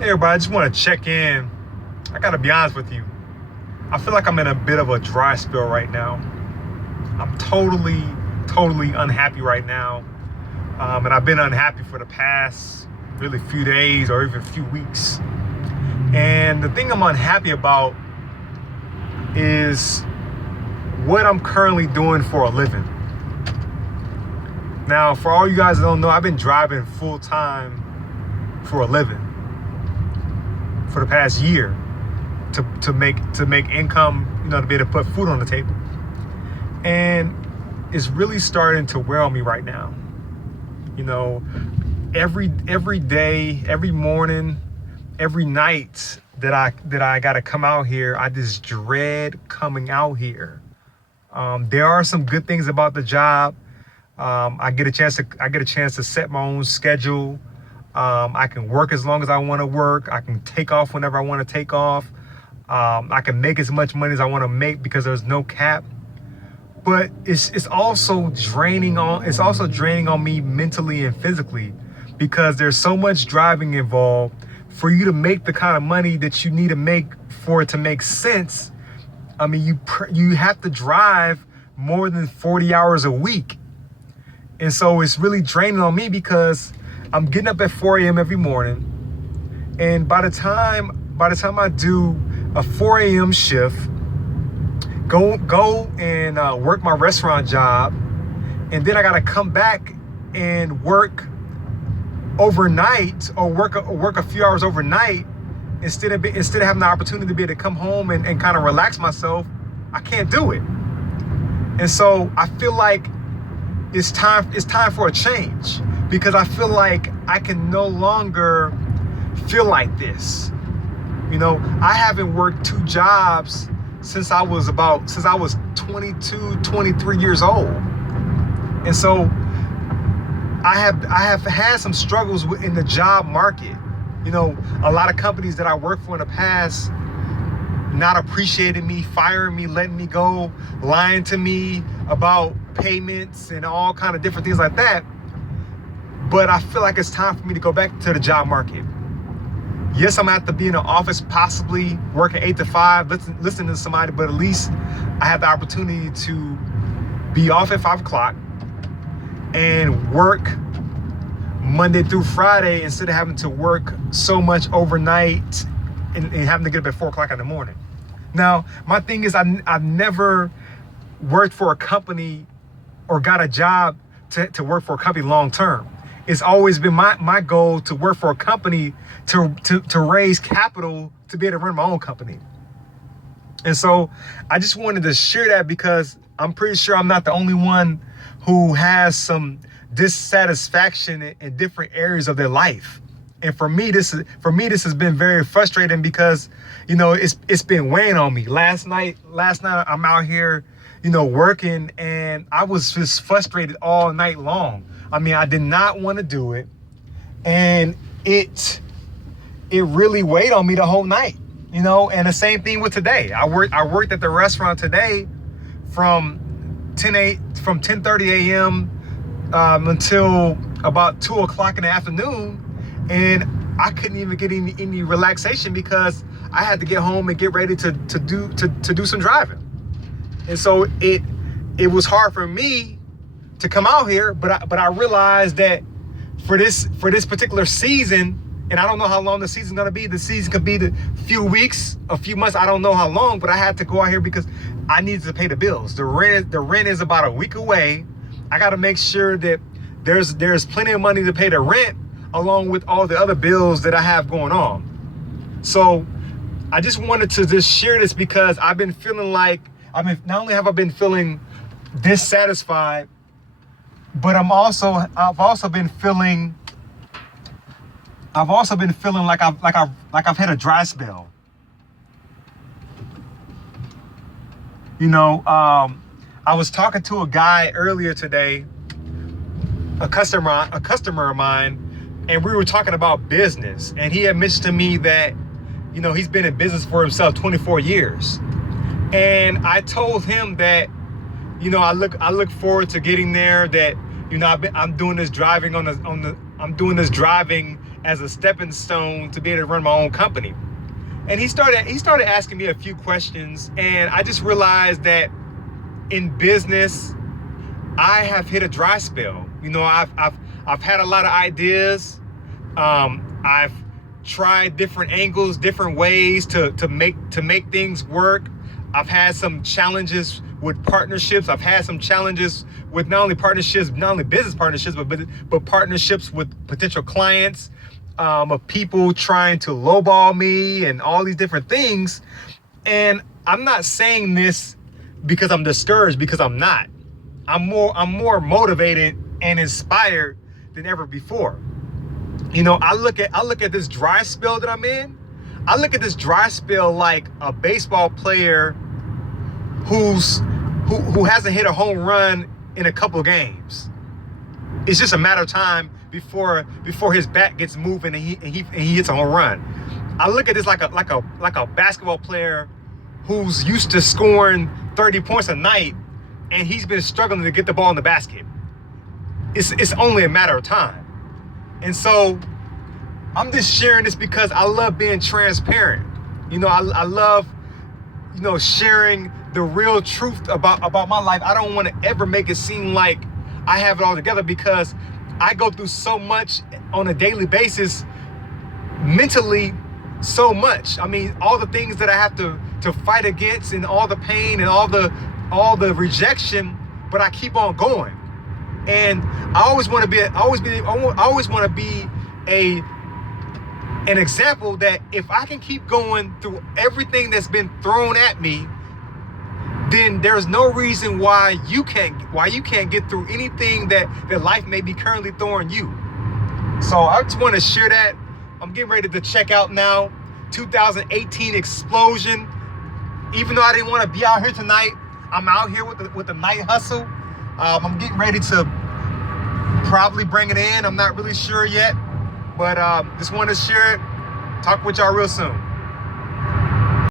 Hey everybody, I just want to check in. I gotta be honest with you. I feel like I'm in a bit of a dry spell right now. I'm totally unhappy right now. And I've been unhappy for the past really few days or even few weeks. And the thing I'm unhappy about is what I'm currently doing for a living. Now, for all you guys that don't know, I've been driving full time for a living for the past year to make income, to be able to put food on the table. And it's really starting to wear on me right now. Every day, every morning, every night that I gotta come out here, I just dread coming out here. There are some good things about the job. I get a chance to set my own schedule. I can work as long as I want to work. I can take off whenever I want to take off. I can make as much money as I want to make because there's no cap. But it's also draining on me mentally and physically, because there's so much driving involved. For you to make the kind of money that you need to make for it to make sense, I mean, you have to drive more than 40 hours a week. And so it's really draining on me because I'm getting up at 4 a.m. every morning. And by the time I do a 4 a.m. shift, go and work my restaurant job, and then I gotta come back and work overnight or work a few hours overnight instead of having the opportunity to be able to come home and kind of relax myself. I can't do it. And so I feel like it's time for a change, because I feel like I can no longer feel like this. I haven't worked two jobs since I was 22, 23 years old. And so I have had some struggles in the job market. A lot of companies that I worked for in the past not appreciating me, firing me, letting me go, lying to me about payments and all kind of different things like that. But I feel like it's time for me to go back to the job market. Yes, I'm gonna have to be in the office, possibly working 8 to 5, listening to somebody, but at least I have the opportunity to be off at 5 o'clock and work Monday through Friday instead of having to work so much overnight and having to get up at 4 o'clock in the morning. Now, my thing is I've never worked for a company or got a job to work for a company long term. It's always been my goal to work for a company to raise capital to be able to run my own company. And so I just wanted to share that, because I'm pretty sure I'm not the only one who has some dissatisfaction in different areas of their life. And for me, this has been very frustrating, because it's been weighing on me. Last night I'm out here working, and I was just frustrated all night long. I mean, I did not want to do it, and it really weighed on me the whole night. And the same thing with today. I worked at the restaurant today from 10:30 a.m. Until about 2 o'clock in the afternoon, and I couldn't even get any relaxation because I had to get home and get ready to do some driving. And so it was hard for me to come out here, but I realized that for this particular season, and I don't know how long the season's gonna be. The season could be the few weeks, a few months. I don't know how long, but I had to go out here because I needed to pay the bills. The rent is about a week away. I got to make sure that there's plenty of money to pay the rent, along with all the other bills that I have going on. So I just wanted to just share this, because I've been feeling like, not only have I been feeling dissatisfied, but I've also been feeling like I've had a dry spell. I was talking to a guy earlier today, a customer of mine, and we were talking about business, and he had mentioned to me that he's been in business for himself 24 years. And I told him that I look forward to getting there, that I'm doing this driving I'm doing this driving as a stepping stone to be able to run my own company. And he started asking me a few questions, and I just realized that in business, I have hit a dry spell. You know, I've had a lot of ideas. I've tried different angles, different ways to make things work. I've had some challenges with partnerships. I've had some challenges with not only business partnerships, but partnerships with potential clients, of people trying to lowball me and all these different things. And I'm not saying this because I'm discouraged, because I'm not. I'm more motivated and inspired than ever before. You know, I look at this dry spell that I'm in. I look at this dry spell like a baseball player who hasn't hit a home run in a couple of games. It's just a matter of time before his bat gets moving and he hits a home run. I look at this like a basketball player who's used to scoring 30 points a night, and he's been struggling to get the ball in the basket. It's only a matter of time. And so I'm just sharing this because I love being transparent. You know, I love, you know, sharing the real truth about my life. I don't want to ever make it seem like I have it all together, because I go through so much on a daily basis, mentally, so much. I mean, all the things that I have to fight against, and all the pain and all the rejection, but I keep on going. And I always want to be an example that if I can keep going through everything that's been thrown at me, then there's no reason why you can't get through anything that life may be currently throwing you. So I just want to share that. I'm getting ready to check out now. 2018 explosion. Even though I didn't want to be out here tonight, I'm out here with the night hustle. I'm getting ready to probably bring it in. I'm not really sure yet, but just wanted to share it. Talk with y'all real soon.